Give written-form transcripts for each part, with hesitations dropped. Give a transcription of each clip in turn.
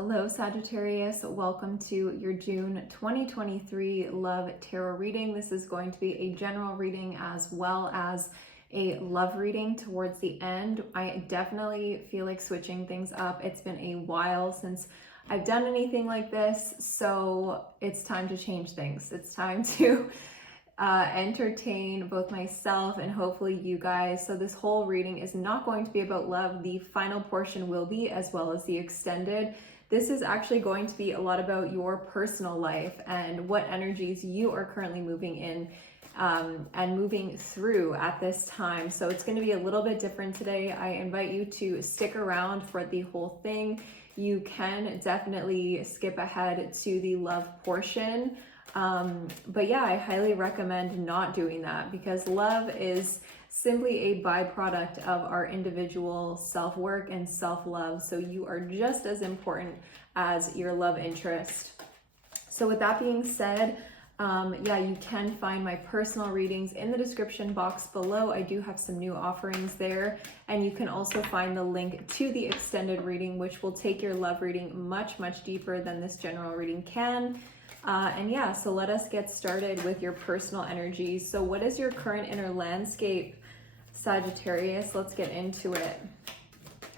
Hello Sagittarius, welcome to your June 2023 Love Tarot reading. This is going to be a general reading as well as a love reading towards the end. I definitely feel like switching things up. It's been a while since I've done anything like this, so it's time to change things. It's time to entertain both myself and hopefully you guys. So this whole reading is not going to be about love. The final portion will be, as well as the extended. This is actually going to be a lot about your personal life and what energies you are currently moving in and moving through at this time. So it's going to be a little bit different today. I invite you to stick around for the whole thing. You can definitely skip ahead to the love portion. But yeah, I highly recommend not doing that because love is simply a byproduct of our individual self-work and self-love. So you are just as important as your love interest. So with that being said, yeah, you can find my personal readings in the description box below. I do have some new offerings there, and you can also find the link to the extended reading, which will take your love reading much, much deeper than this general reading can. And yeah, so let us get started with your personal energies. So what is your current inner landscape, Sagittarius? Let's get into it.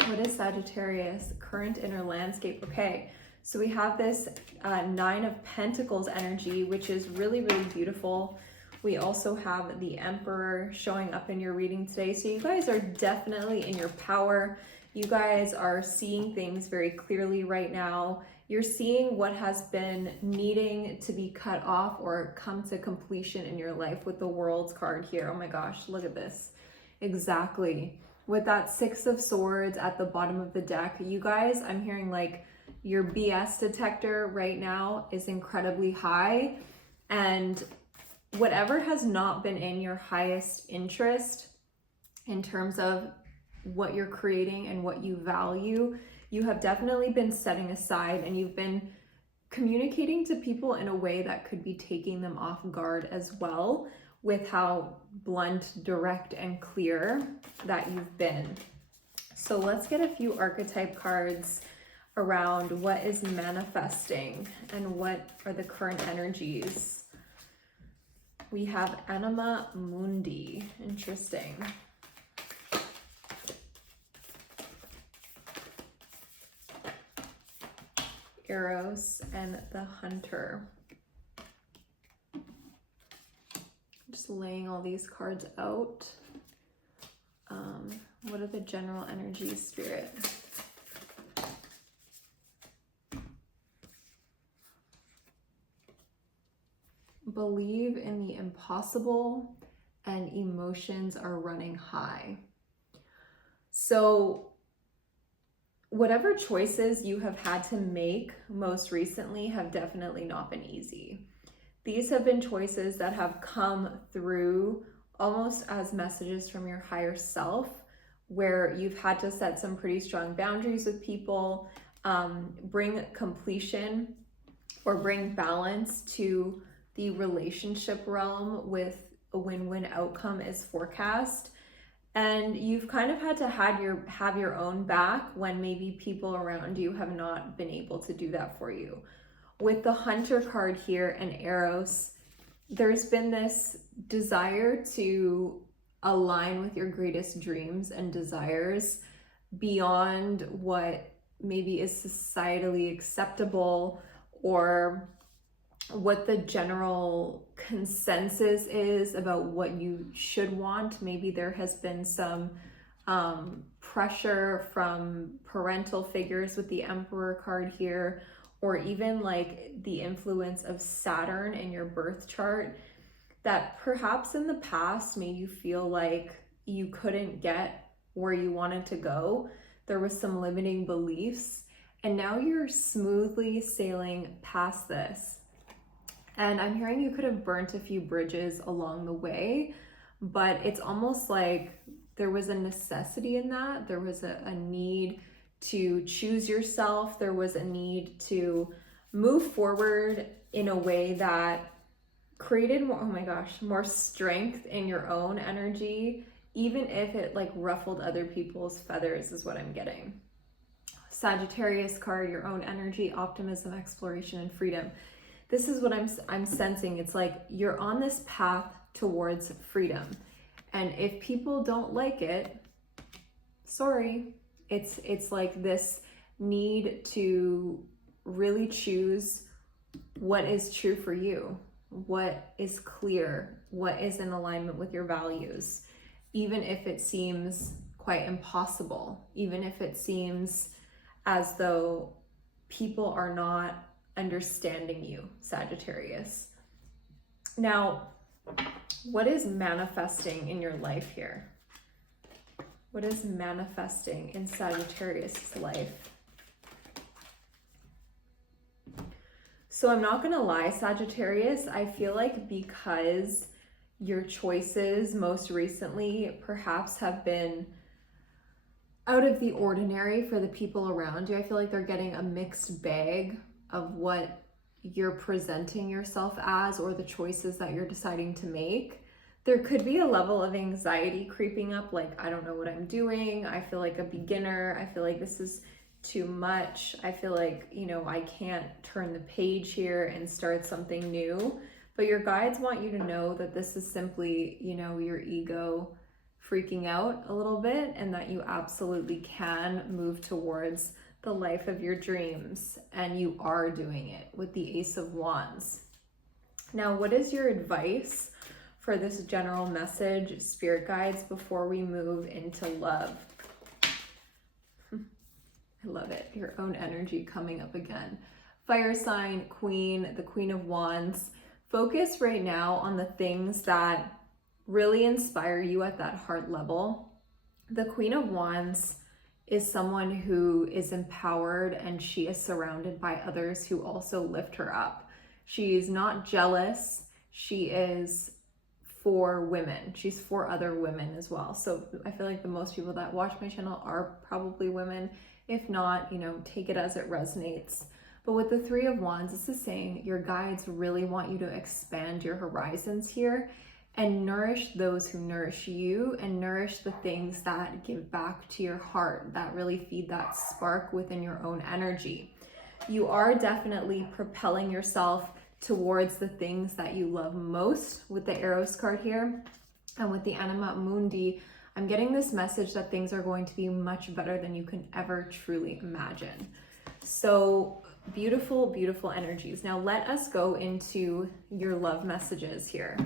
What is Sagittarius current inner landscape? Okay, so we have this Nine of Pentacles energy, which is really, really beautiful. We also have the Emperor showing up in your reading today. So you guys are definitely in your power. You guys are seeing things very clearly right now. You're seeing what has been needing to be cut off or come to completion in your life with the World's card here. Oh my gosh, look at this. Exactly. With that Six of Swords at the bottom of the deck, you guys, I'm hearing like your BS detector right now is incredibly high, and whatever has not been in your highest interest in terms of what you're creating and what you value, you have definitely been setting aside, and you've been communicating to people in a way that could be taking them off guard as well, with how blunt, direct, and clear that you've been. So let's get a few archetype cards around what is manifesting and what are the current energies. We have Anima Mundi. Interesting. Eros and the Hunter. Just laying all these cards out. What are the general energies, Spirit? Believe in the impossible and emotions are running high. So whatever choices you have had to make most recently have definitely not been easy. These have been choices that have come through almost as messages from your higher self, where you've had to set some pretty strong boundaries with people, bring completion or bring balance to the relationship realm with a win-win outcome is forecast. And you've kind of had to have your own back when maybe people around you have not been able to do that for you. With the Hunter card here and Eros, there's been this desire to align with your greatest dreams and desires beyond what maybe is societally acceptable or what the general consensus is about what you should want. Maybe there has been some pressure from parental figures with the Emperor card here, or even like the influence of Saturn in your birth chart that perhaps in the past made you feel like you couldn't get where you wanted to go. There was some limiting beliefs, and now you're smoothly sailing past this. And I'm hearing you could have burnt a few bridges along the way, but it's almost like there was a necessity in that. There was a need to choose yourself. There was a need to move forward in a way that created more, oh my gosh, more strength in your own energy, even if it like ruffled other people's feathers is what I'm getting. Sagittarius card, your own energy, optimism, exploration, and freedom. This is what I'm sensing. It's like you're on this path towards freedom. And if people don't like it, sorry. It's like this need to really choose what is true for you, what is clear, what is in alignment with your values, even if it seems quite impossible, even if it seems as though people are not understanding you, Sagittarius. Now, what is manifesting in your life here? What is manifesting in Sagittarius' life? So I'm not gonna lie, Sagittarius, I feel like because your choices most recently perhaps have been out of the ordinary for the people around you, I feel like they're getting a mixed bag of what you're presenting yourself as or the choices that you're deciding to make. There could be a level of anxiety creeping up, like, I don't know what I'm doing. I feel like a beginner. I feel like this is too much. I feel like, you know, I can't turn the page here and start something new. But your guides want you to know that this is simply, you know, your ego freaking out a little bit, and that you absolutely can move towards the life of your dreams, and you are doing it with the Ace of Wands. Now, what is your advice for this general message, spirit guides, before we move into love? I love it. Your own energy coming up again. Fire sign, queen, the Queen of Wands. Focus right now on the things that really inspire you at that heart level. The Queen of Wands is someone who is empowered, and she is surrounded by others who also lift her up. She's not jealous. She is for women. She's for other women as well. So I feel like the most people that watch my channel are probably women. If not, you know, take it as it resonates. But with the Three of Wands, this is saying your guides really want you to expand your horizons here and nourish those who nourish you, and nourish the things that give back to your heart, that really feed that spark within your own energy. You are definitely propelling yourself towards the things that you love most with the Eros card here. And with the Anima Mundi, I'm getting this message that things are going to be much better than you can ever truly imagine. So beautiful, beautiful energies. Now let us go into your love messages here.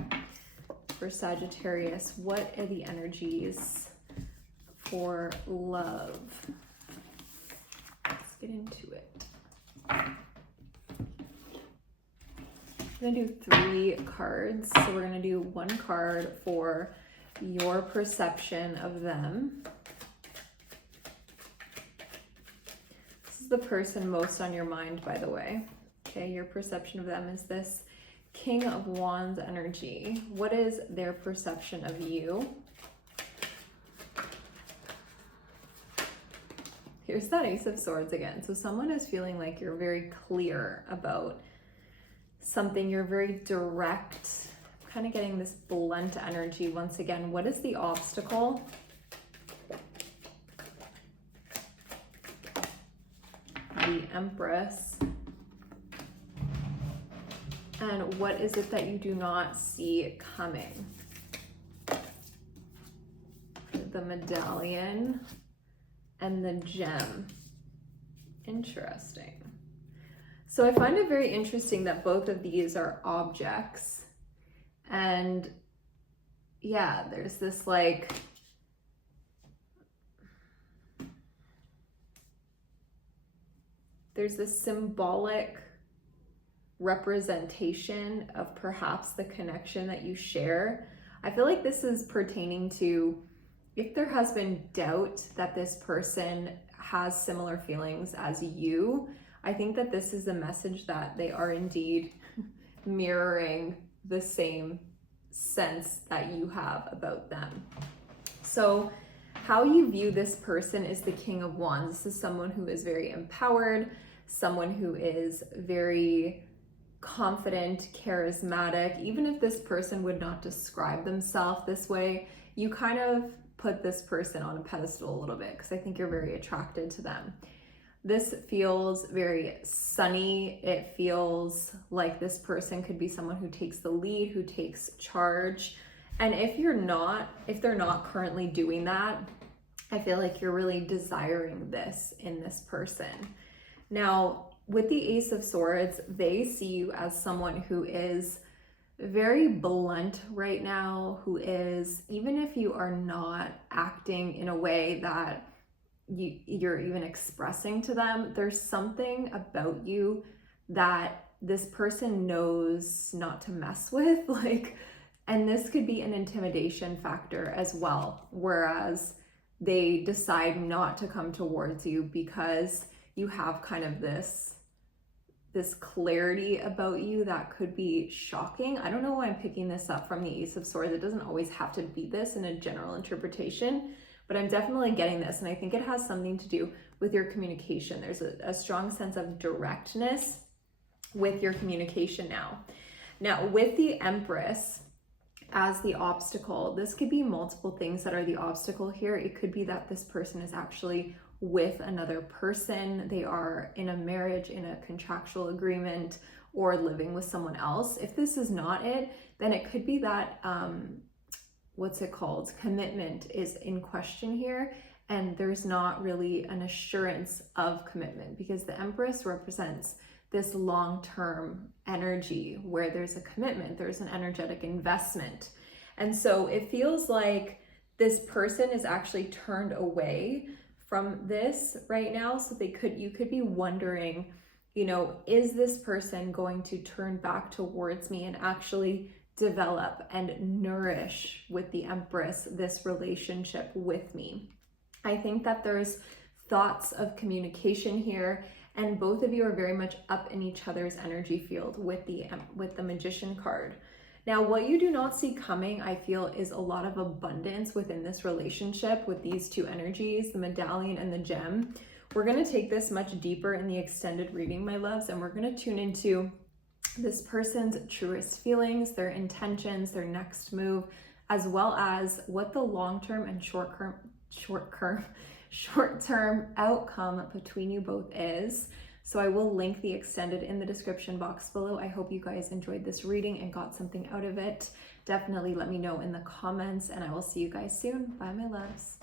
For Sagittarius, what are the energies for love? Let's get into it. I'm gonna do 3 cards. So we're gonna do 1 card for your perception of them. This is the person most on your mind, by the way. Okay, your perception of them is this King of Wands energy. What is their perception of you? Here's that Ace of Swords again. So someone is feeling like you're very clear about something. You're very direct. I'm kind of getting this blunt energy once again. What is the obstacle? The Empress. And what is it that you do not see coming? The Medallion and the Gem. Interesting. So I find it very interesting that both of these are objects. And yeah, there's this like, there's this symbolic representation of perhaps the connection that you share. I feel like this is pertaining to if there has been doubt that this person has similar feelings as you. I think that this is the message that they are indeed mirroring the same sense that you have about them. So how you view this person is the King of Wands. This is someone who is very empowered, someone who is very confident, charismatic. Even if this person would not describe themselves this way, you kind of put this person on a pedestal a little bit because I think you're very attracted to them. This feels very sunny. It feels like this person could be someone who takes the lead, who takes charge. And if they're not currently doing that, I feel like you're really desiring this in this person. Now, with the Ace of Swords, they see you as someone who is very blunt right now, who is, even if you are not acting in a way that you're even expressing to them, there's something about you that this person knows not to mess with, like, and this could be an intimidation factor as well, whereas they decide not to come towards you because you have kind of this clarity about you that could be shocking. I don't know why I'm picking this up from the Ace of Swords. It doesn't always have to be this in a general interpretation, but I'm definitely getting this, and I think it has something to do with your communication. There's a strong sense of directness with your communication now. Now, with the Empress as the obstacle, this could be multiple things that are the obstacle here. It could be that this person is actually with another person. They are in a marriage, in a contractual agreement, or living with someone else. If this is not it, then it could be that commitment is in question here, and there's not really an assurance of commitment, because the Empress represents this long-term energy where there's a commitment, there's an energetic investment. And so it feels like this person is actually turned away from this right now. So you could be wondering, is this person going to turn back towards me and actually develop and nourish with the Empress this relationship with me? I think that there's thoughts of communication here, and both of you are very much up in each other's energy field with the Magician card. Now, what you do not see coming, I feel, is a lot of abundance within this relationship with these two energies, the Medallion and the Gem. We're going to take this much deeper in the extended reading, my loves, and we're going to tune into this person's truest feelings, their intentions, their next move, as well as what the long-term and short-term outcome between you both is. So I will link the extended in the description box below. I hope you guys enjoyed this reading and got something out of it. Definitely let me know in the comments, and I will see you guys soon. Bye, my loves.